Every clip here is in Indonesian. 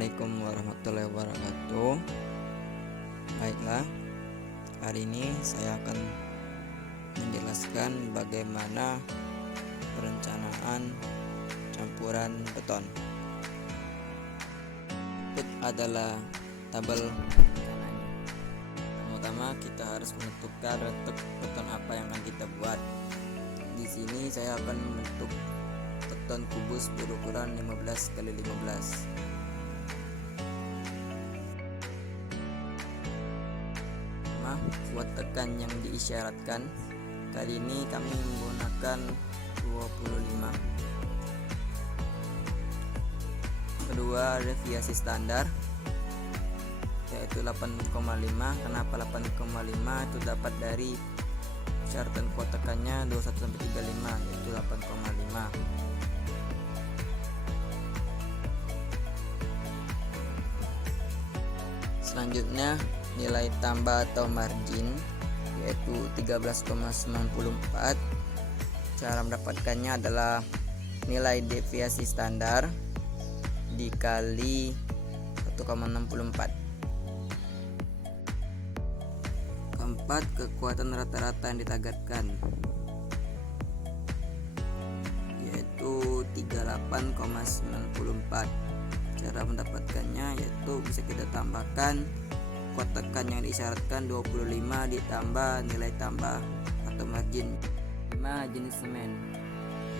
Assalamualaikum warahmatullahi wabarakatuh. Baiklah, hari ini saya akan menjelaskan bagaimana perencanaan campuran beton. Berikut adalah tabel rencananya. Pertama, kita harus menentukan bentuk beton apa yang akan kita buat. Di sini saya akan membentuk beton kubus berukuran 15 x 15. Buat tekan yang diisyaratkan, kali ini kami menggunakan 25. Kedua, deviasi standar yaitu 8,5. Kenapa 8,5? Itu dapat dari syaratan kuat tekannya 21-35 yaitu 8,5. Selanjutnya, nilai tambah atau margin yaitu 13,94. Cara mendapatkannya adalah nilai deviasi standar dikali 1,64. Keempat, kekuatan rata-rata yang ditargetkan yaitu 38,94. Cara mendapatkannya yaitu bisa kita tambahkan kuat tekan yang diisyaratkan 25 ditambah nilai tambah atau margin. 5, jenis semen.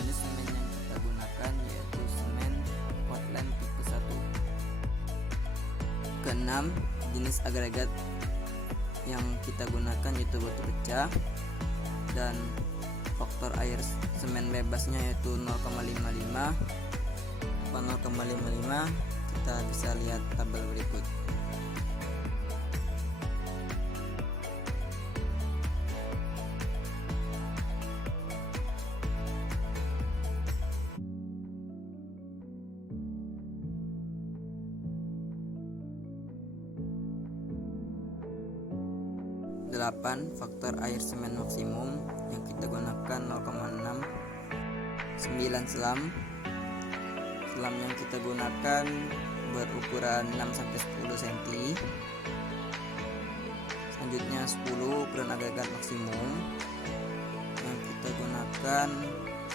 Jenis semen yang kita gunakan yaitu semen Portland tipe 1. Keenam, jenis agregat yang kita gunakan yaitu batu pecah, dan faktor air semen bebasnya yaitu 0,55. 0,55 kita bisa lihat tabel berikut. Delapan, faktor air semen maksimum yang kita gunakan 0,6. 9, selam yang kita gunakan berukuran 6-10 cm. Selanjutnya 10, ukuran agregat maksimum yang kita gunakan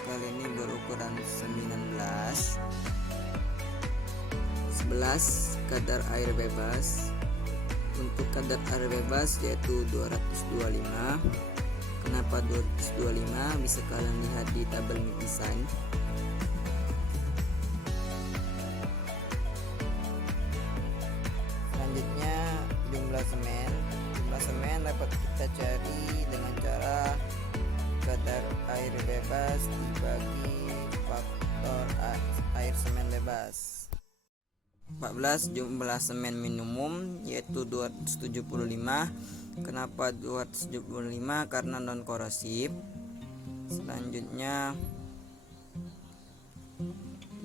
kali ini berukuran 19. 11, kadar air bebas. Untuk kadar air bebas yaitu 225. Kenapa 225? Bisa kalian lihat di tabel mid design. Selanjutnya jumlah semen. Jumlah semen dapat kita cari dengan cara kadar air bebas dibagi faktor air semen bebas. 14, jumlah semen minimum yaitu 275. Kenapa 275? Karena non korosif. Selanjutnya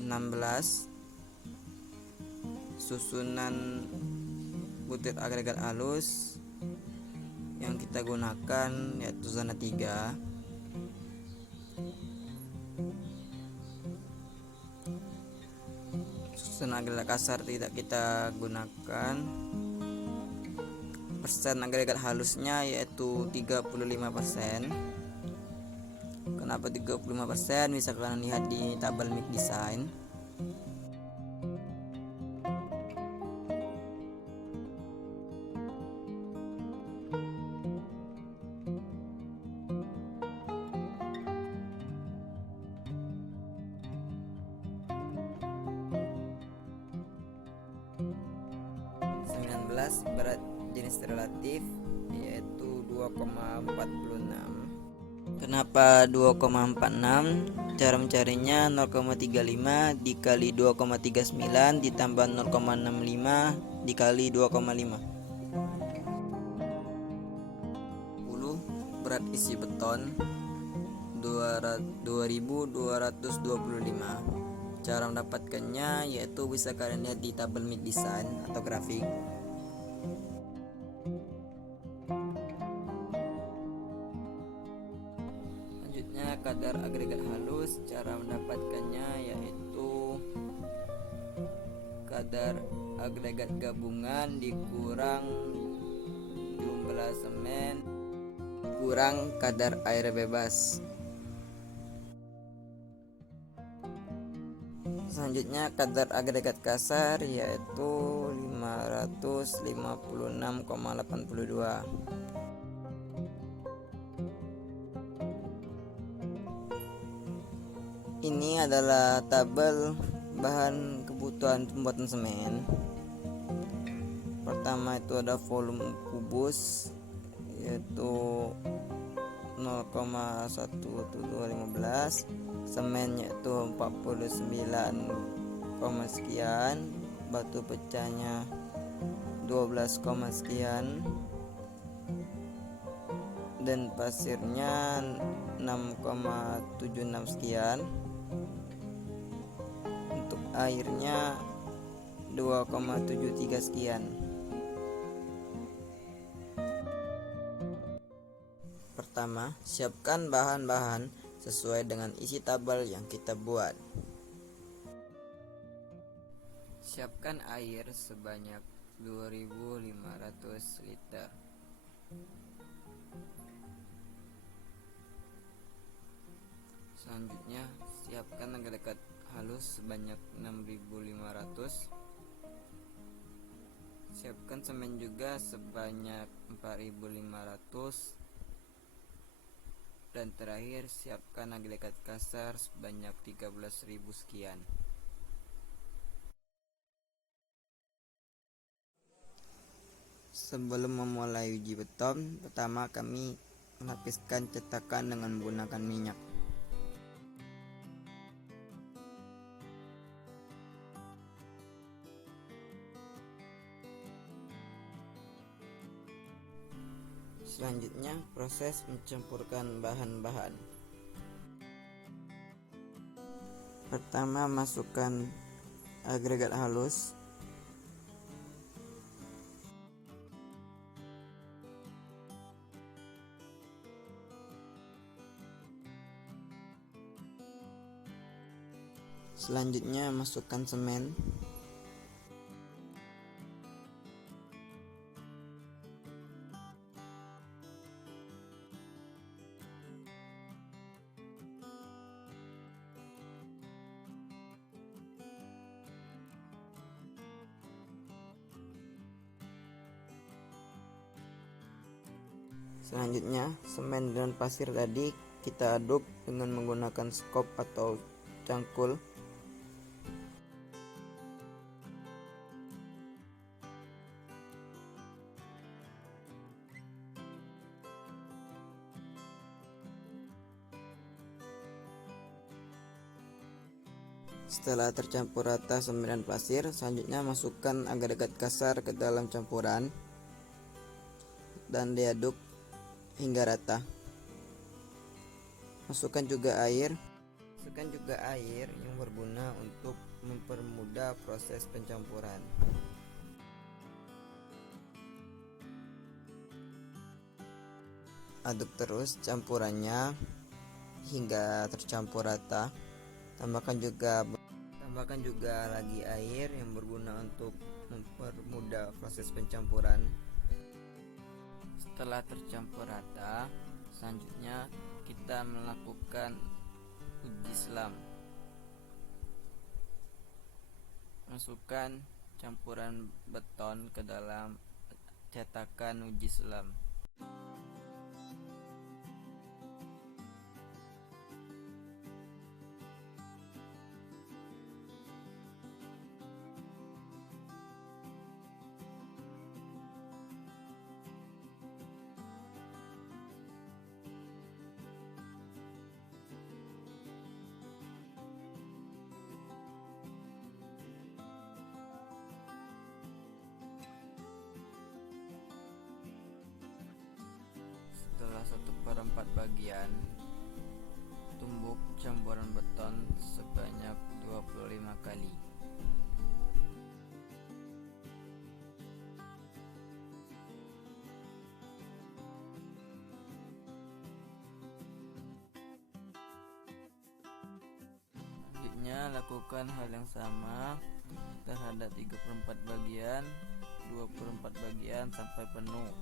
16, susunan butir agregat halus yang kita gunakan yaitu zona 3. Susunan agregat kasar tidak kita gunakan. Persen agregat halusnya yaitu 35%. Kenapa 35%? Bisa kalian lihat di tabel mid design. Berat jenis relatif yaitu 2,46. Kenapa 2,46? Cara mencarinya 0,35 dikali 2,39 ditambah 0,65 dikali 2,5. 10, berat isi beton 2225. Cara mendapatkannya yaitu bisa kalian lihat di tabel mid design atau grafik. Selanjutnya kadar agregat halus. Cara mendapatkannya yaitu kadar agregat gabungan dikurang jumlah semen kurang kadar air bebas. Selanjutnya kadar agregat kasar yaitu 556,82. Ini adalah tabel bahan kebutuhan pembuatan semen. Pertama itu ada volume kubus yaitu 0,17215, semen yaitu 49, sekian, batu pecahnya 12, sekian, dan pasirnya 6,76 sekian. Untuk airnya 2,73 sekian. Pertama, siapkan bahan-bahan sesuai dengan isi tabel yang kita buat. Siapkan air sebanyak 2.500 liter. Selanjutnya, siapkan agregat halus sebanyak 6.500. Siapkan semen juga sebanyak 4.500. Dan terakhir, siapkan agregat kasar sebanyak 13.000 sekian. Sebelum memulai uji beton, pertama kami melapiskan cetakan dengan menggunakan minyak. Selanjutnya, proses mencampurkan bahan-bahan. Pertama, masukkan agregat halus. Selanjutnya, masukkan semen. Selanjutnya, semen dan pasir tadi kita aduk dengan menggunakan skop atau cangkul. Setelah tercampur rata semen dan pasir, selanjutnya masukkan agregat kasar ke dalam campuran dan diaduk hingga rata. Masukkan juga air yang berguna untuk mempermudah proses pencampuran. Aduk terus campurannya hingga tercampur rata. Tambahkan juga lagi air yang berguna untuk mempermudah proses pencampuran. Setelah tercampur rata, selanjutnya kita melakukan uji selam. Masukkan campuran beton ke dalam cetakan uji selam. Setelah 1/4 bagian, tumbuk campuran beton sebanyak 25 kali. Selanjutnya lakukan hal yang sama terhadap 3/4 bagian, 2/4 bagian sampai penuh.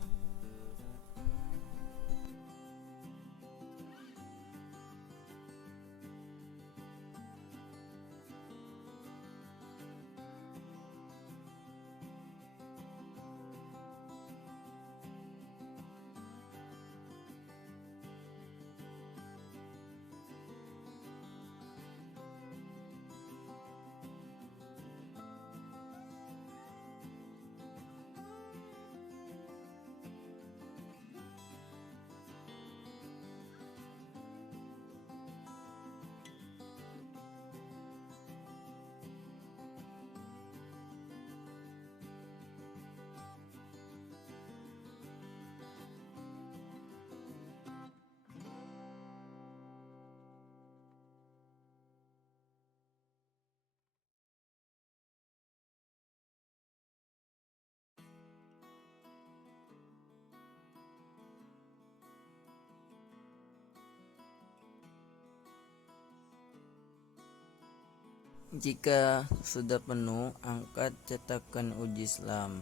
Jika sudah penuh, angkat cetakan uji selam.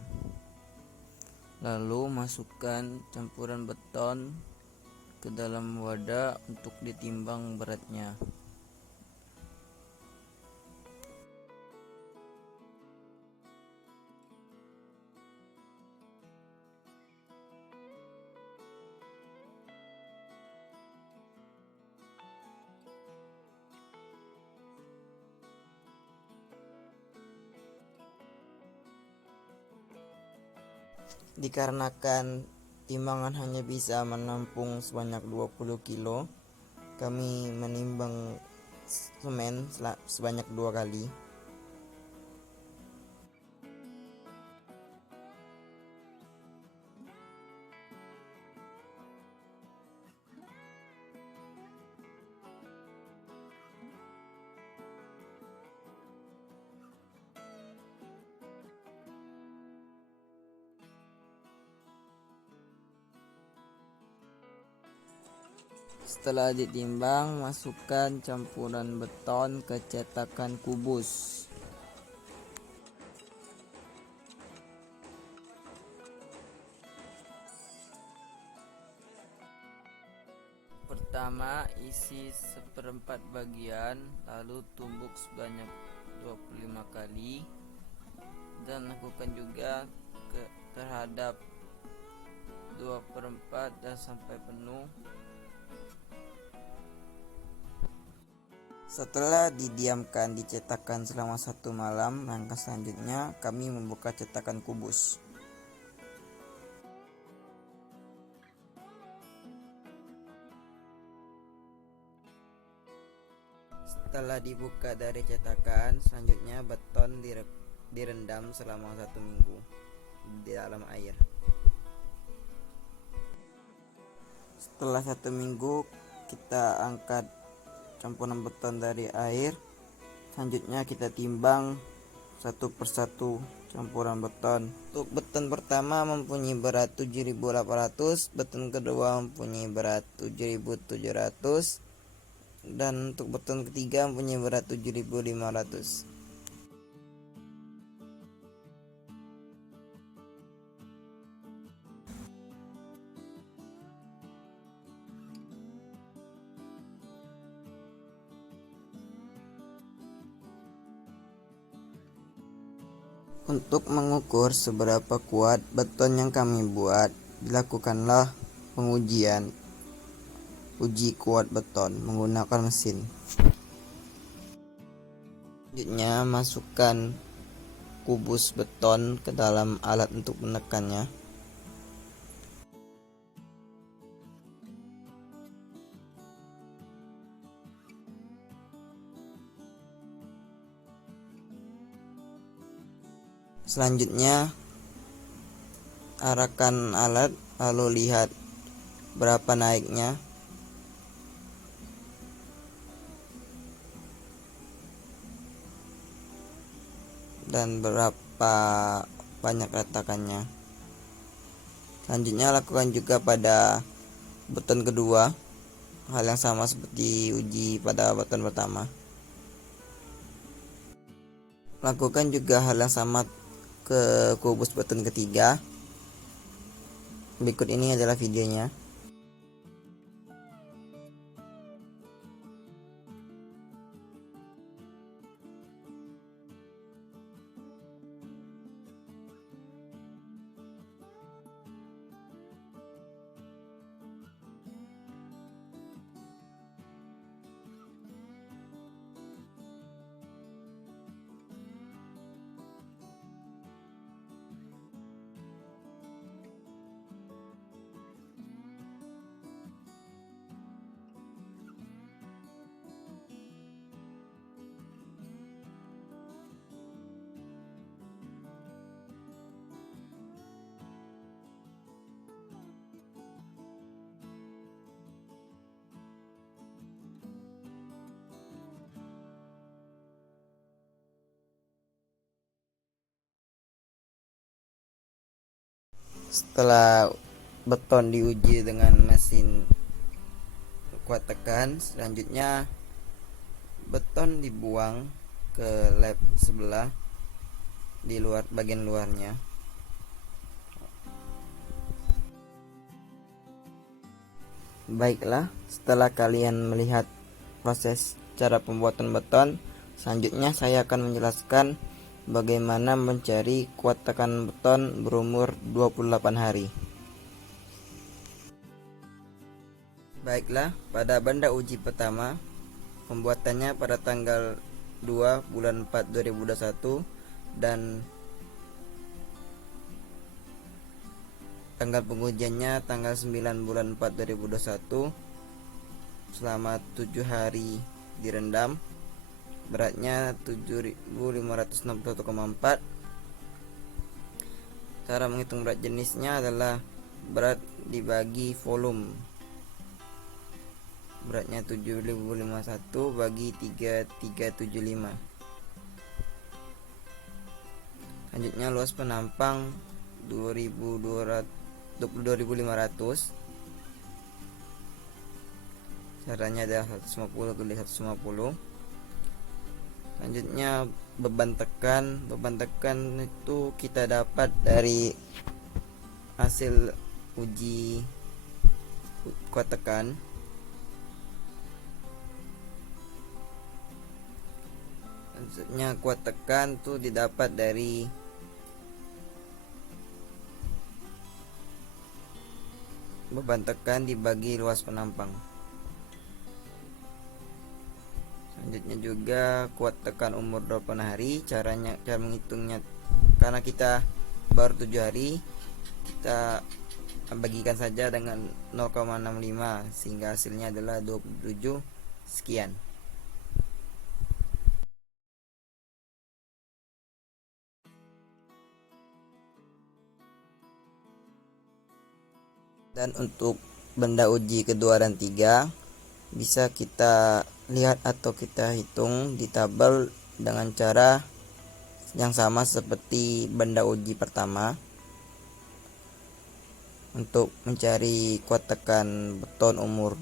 Lalu masukkan campuran beton ke dalam wadah untuk ditimbang beratnya. Dikarenakan timbangan hanya bisa menampung sebanyak 20 kilo, kami menimbang semen sebanyak 2 kali. Setelah ditimbang, masukkan campuran beton ke cetakan kubus. Pertama, isi 1/4 bagian, lalu tumbuk sebanyak 25 kali, dan lakukan juga terhadap 2/4 dan sampai penuh. Setelah didiamkan di cetakan selama 1 malam, langkah selanjutnya kami membuka cetakan kubus. Setelah dibuka dari cetakan, selanjutnya beton direndam selama 1 minggu di dalam air. Setelah 1 minggu, kita angkat campuran beton dari air. Selanjutnya kita timbang satu persatu campuran beton. Untuk beton pertama mempunyai berat 7.800, beton kedua mempunyai berat 7.700, dan untuk beton ketiga mempunyai berat 7.500. Untuk mengukur seberapa kuat beton yang kami buat, dilakukanlah pengujian uji kuat beton menggunakan mesin. Selanjutnya, masukkan kubus beton ke dalam alat untuk menekannya. Selanjutnya, arahkan alat lalu lihat berapa naiknya. Dan berapa banyak retakannya. Selanjutnya lakukan juga pada beton kedua, hal yang sama seperti uji pada beton pertama. Lakukan juga hal yang sama ke kubus beton ketiga. Berikut ini adalah videonya. Setelah beton diuji dengan mesin kuat tekan, selanjutnya beton dibuang ke lab sebelah di luar bagian luarnya. Baiklah, setelah kalian melihat proses cara pembuatan beton, selanjutnya saya akan menjelaskan bagaimana mencari kuat tekan beton berumur 28 hari. Baiklah, pada benda uji pertama, pembuatannya pada tanggal 2 bulan 4 2021 dan tanggal pengujiannya tanggal 9 bulan 4 2021. Selama 7 hari direndam. Beratnya 7561,4. Cara menghitung berat jenisnya adalah berat dibagi volume. Beratnya 7051 bagi 3375. Selanjutnya luas penampang 22.500. Caranya adalah 150 kali 150. Selanjutnya beban tekan itu kita dapat dari hasil uji kuat tekan. Maksudnya kuat tekan itu didapat dari beban tekan dibagi luas penampang. Selanjutnya juga kuat tekan umur 28 hari. Cara menghitungnya, karena kita baru 7 hari, kita bagikan saja dengan 0,65 sehingga hasilnya adalah 27 sekian. Dan untuk benda uji kedua dan 3 bisa kita lihat atau kita hitung di tabel dengan cara yang sama seperti benda uji pertama. Untuk mencari kuat tekan beton umur